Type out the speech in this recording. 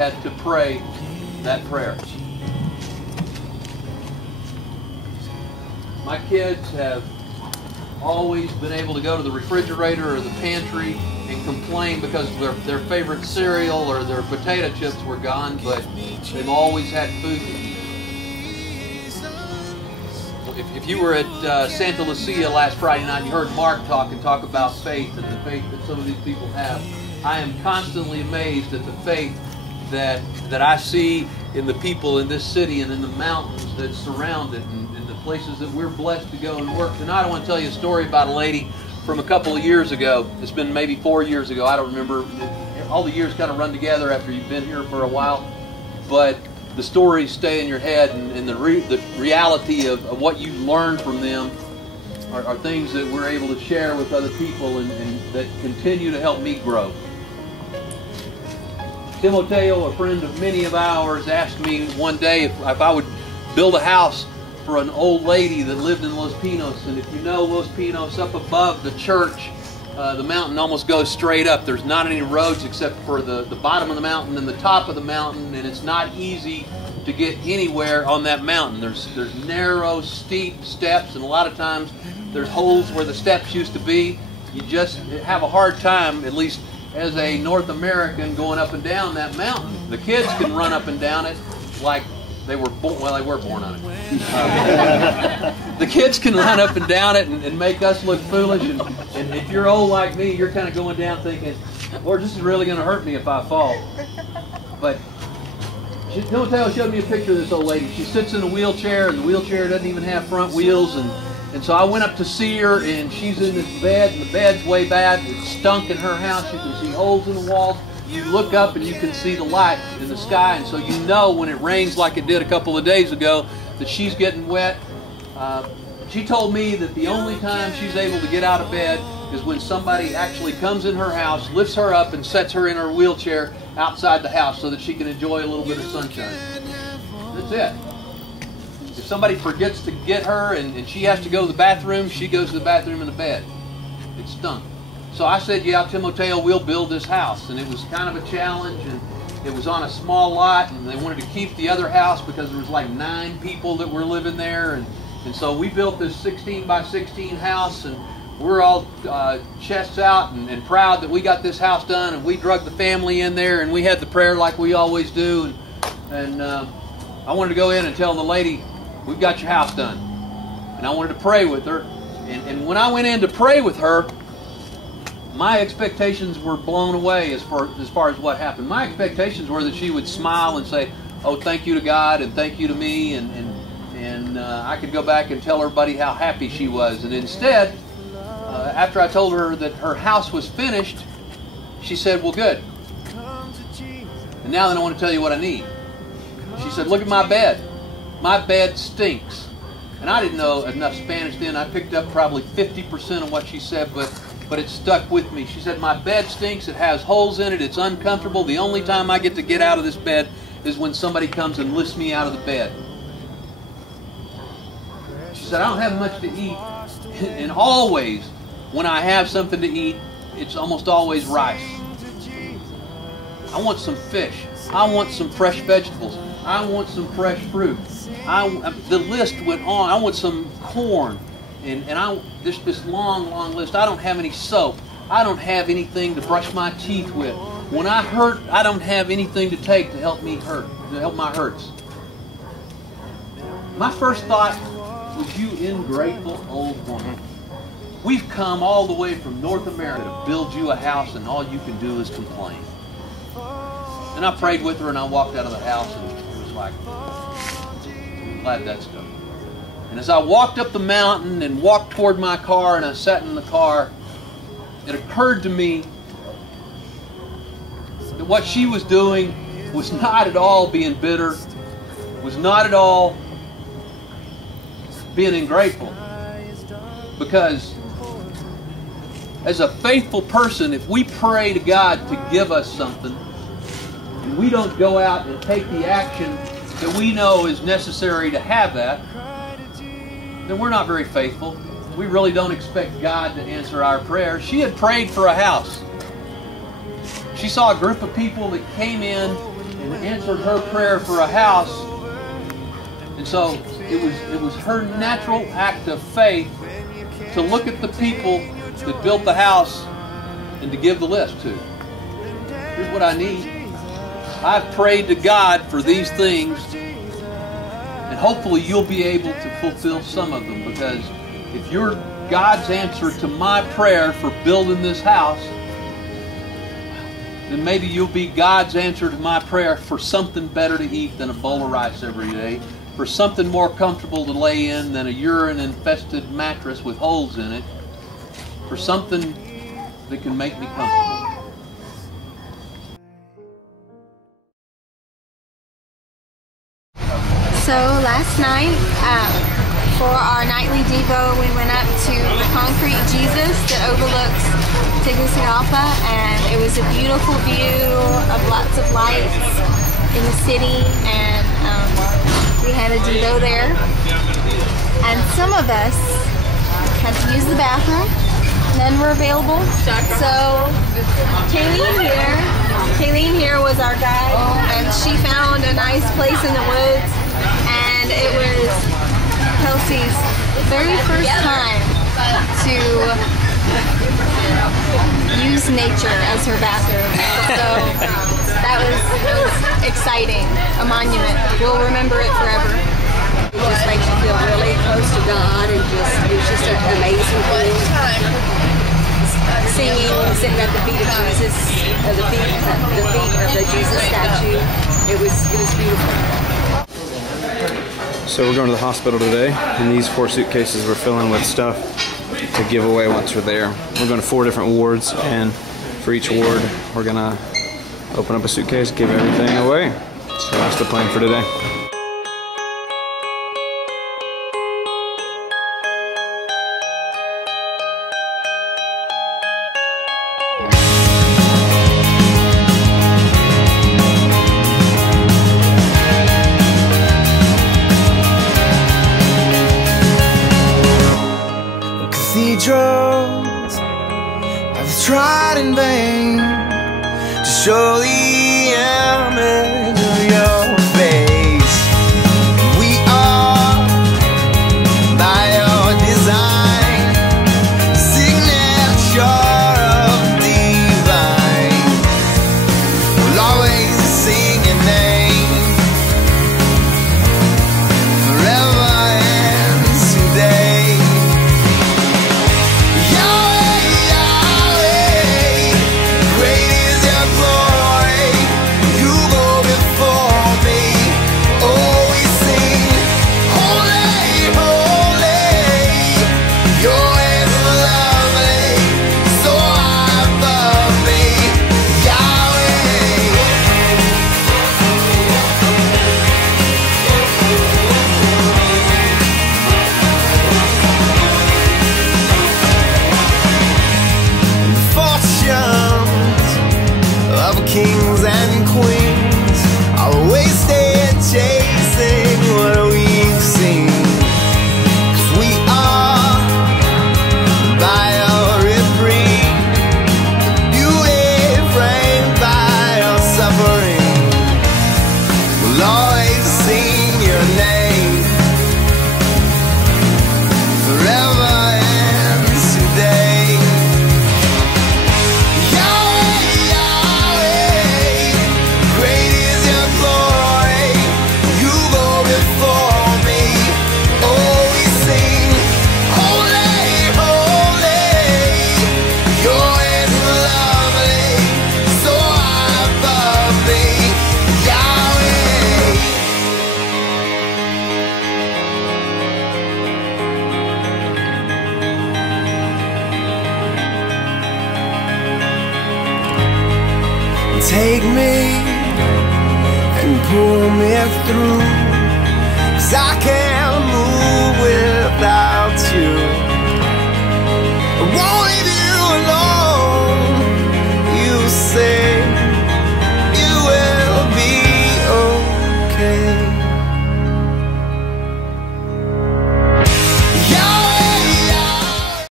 had to pray that prayer. My kids have always been able to go to the refrigerator or the pantry and complain because their favorite cereal or their potato chips were gone, but they've always had food to eat. If you were at Santa Lucia last Friday night, you heard Mark talk about faith and the faith that some of these people have. I am constantly amazed at the faith that I see in the people in this city and in the mountains that surround it, and the places that we're blessed to go and work. Tonight I want to tell you a story about a lady from a couple of years ago. It's been maybe 4 years ago. I don't remember. All the years kind of run together after you've been here for a while. But the stories stay in your head, and the reality of what you learn from them are things that we're able to share with other people and that continue to help me grow. Timoteo, a friend of many of ours, asked me one day if I would build a house for an old lady that lived in Los Pinos. And if you know Los Pinos, up above the church, the mountain almost goes straight up. There's not any roads except for the bottom of the mountain and the top of the mountain, and it's not easy to get anywhere on that mountain. There's narrow, steep steps, and a lot of times there's holes where the steps used to be. You just have a hard time, at least as a North American, going up and down that mountain. The kids can run up and down it like they were born. Well, they were born on it. The kids can run up and down it and make us look foolish. And if you're old like me, you're kind of going down thinking, Lord, this is really going to hurt me if I fall. But Timoteo showed me a picture of this old lady. She sits in a wheelchair, and the wheelchair doesn't even have front wheels. And so I went up to see her, and she's in this bed, and the bed's way bad. It's stunk in her house. You can see holes in the walls. You look up and you can see the light in the sky, and so you know when it rains like it did a couple of days ago that she's getting wet. She told me that the only time she's able to get out of bed is when somebody actually comes in her house, lifts her up, and sets her in her wheelchair outside the house so that she can enjoy a little bit of sunshine. That's it. If somebody forgets to get her and she has to go to the bathroom, she goes to the bathroom in the bed. It stunk. So I said, yeah, Timoteo, we'll build this house. And it was kind of a challenge, and it was on a small lot, and they wanted to keep the other house because there was like 9 people that were living there. And so we built this 16 by 16 house, and we're all chests out and proud that we got this house done, and we drug the family in there, and we had the prayer like we always do. And I wanted to go in and tell the lady, we've got your house done. And I wanted to pray with her. And when I went in to pray with her, my expectations were blown away as far as what happened. My expectations were that she would smile and say, oh, thank you to God and thank you to me, and I could go back and tell everybody how happy she was. And instead, after I told her that her house was finished, she said, well, good. And now then I want to tell you what I need. She said, look at my bed. My bed stinks. And I didn't know enough Spanish then. I picked up probably 50% of what she said, but it stuck with me. She said, my bed stinks. It has holes in it. It's uncomfortable. The only time I get to get out of this bed is when somebody comes and lifts me out of the bed. She said, I don't have much to eat. And always, when I have something to eat, it's almost always rice. I want some fish. I want some fresh vegetables. I want some fresh fruit. The list went on. I want some corn. And this long list. I don't have any soap. I don't have anything to brush my teeth with. When I hurt, I don't have anything to take to help me hurt, to help my hurts. My first thought was, you ungrateful old woman. We've come all the way from North America to build you a house, and all you can do is complain. And I prayed with her, and I walked out of the house, and it was like, I'm glad that's done. And as I walked up the mountain and walked toward my car, and I sat in the car, it occurred to me that what she was doing was not at all being bitter, was not at all being ungrateful. Because as a faithful person, if we pray to God to give us something, and we don't go out and take the action that we know is necessary to have that, then we're not very faithful. We really don't expect God to answer our prayers. She had prayed for a house. She saw a group of people that came in and answered her prayer for a house. And so it was her natural act of faith to look at the people that built the house and to give the list to. Here's what I need. I've prayed to God for these things, and hopefully you'll be able to fulfill some of them, because if you're God's answer to my prayer for building this house, then maybe you'll be God's answer to my prayer for something better to eat than a bowl of rice every day, for something more comfortable to lay in than a urine-infested mattress with holes in it, for something that can make me comfortable. So last night, for our nightly Devo, we went up to the concrete Jesus that overlooks Tegucigalpa, and it was a beautiful view of lots of lights in the city, and we had a Devo there. And some of us had to use the bathroom, none were available. So Kayleen here was our guide, and she found a nice place in the woods, and it was Kelsey's very first time to use nature as her bathroom. So that was exciting, a monument. We'll remember it forever. It just makes you feel really close to God, and it's just an amazing thing. Sitting at the feet of Jesus, the feet of the Jesus statue. It was beautiful. So we're going to the hospital today, and these 4 suitcases we're filling with stuff to give away once we're there. We're going to 4 different wards, and for each ward we're going to open up a suitcase, give everything away. So that's the plan for today. Cathedrals I've tried in vain to show the image of your face. We are, by your design, signature of divine. We'll always sing your name forever and today. Kings and queens are wasted chasing what we've seen. 'Cause we are by your reprieve, beauty framed by your suffering. We'll always sing your name forever and today. Take me and pull me through, 'cause I can't move without